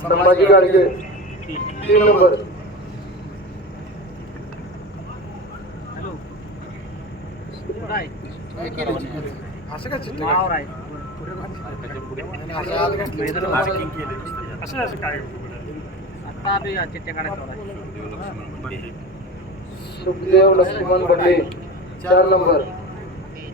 संभाजी गाडगे तीन नंबर। असं काय चिठ्ठी असं असं काय सुखदेव लक्ष्मण बंडे चार नंबर।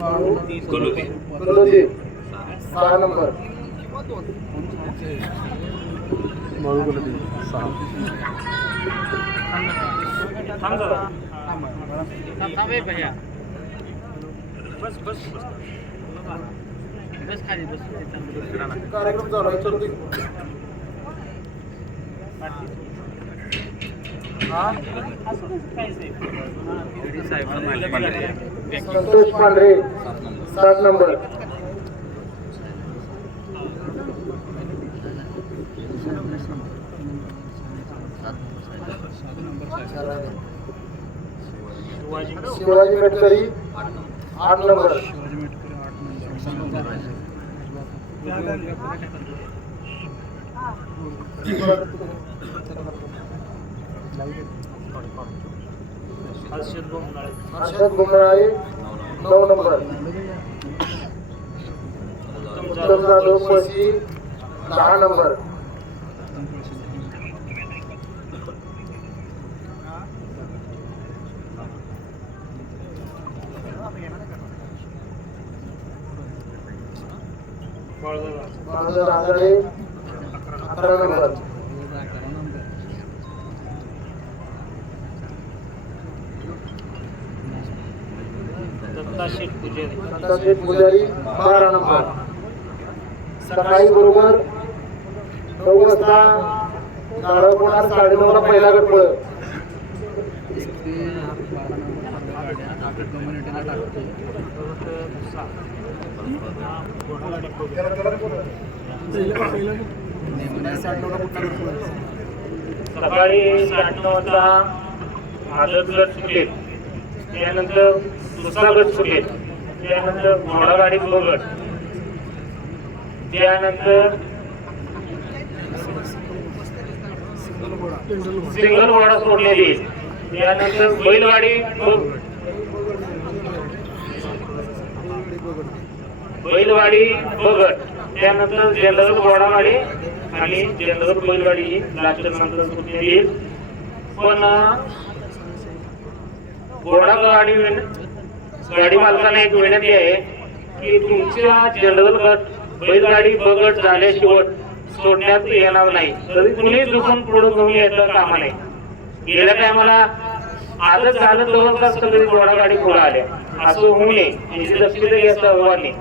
बोंद्रे पाच नंबर. कलोली सहा. नंबर बस बस बस कार्यक्रम चालू आहे. चल संतोष पांढरे सात नंबर. शिवाजी मेटकरी आठ नंबर. हर्षद बुमराळे नऊ नंबर. उत्तम जाधव पळशी दहा नंबर. आंधळे अकरा नंबर. दत्ताशेठ पुजारी बारा नंबर. सकाळी बरोबर नऊ वाजता नारळकोणार साडेनऊला पहिला गट पळत सकाळी साडेनऊ वाजता आदत गट सुटेल त्यानंतर दुसरा गट सुटेल. त्यानंतर घोडागाडी ब गट त्यानंतर सिंगल घोडा सोडलेली. त्यानंतर बैलगाडी ब- बैलगाडी बगट त्यानंतर जनरल घोडागाडी आणि जनरल बैलगाडी ही लास्टच्या नंतर सुटलेली. पण अं, घोडागाडी गाडी मालकाने एक विनंती आहे की तुमच्या जनरल गट बैलगाडी बगट झाल्याशिवाय सोडण्यात येणार नाही. तरी कुणी दुखून पुढे घेऊन यायचं कामा नाही. गेल्या टायमाला आजच झालं तर सगळी घोडागाडी पुढे आल्या. असं होऊ नये. याची दक्षता घ्यायचं आव्हान नाही